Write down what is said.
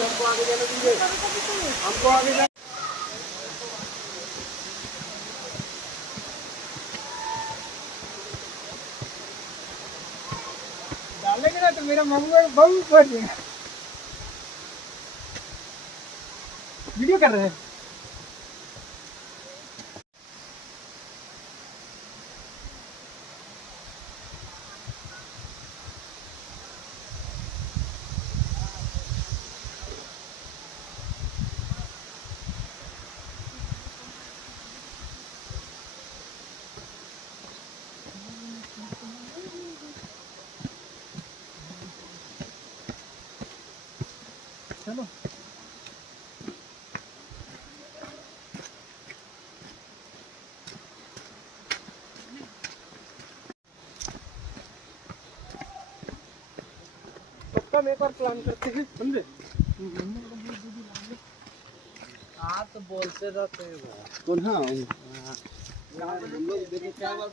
हमको आगे जाने दीजिए, हमको आगे जाने डालेंगे ना तो मेरा मम्मी बहुत बढ़ जाएगा। वीडियो कर रहे हैं। चलो हम एक बार प्लान करते हैं, समझे? आप तो बोलते रहते हैं। कौन? हाँ, हम लोग देखो क्या बार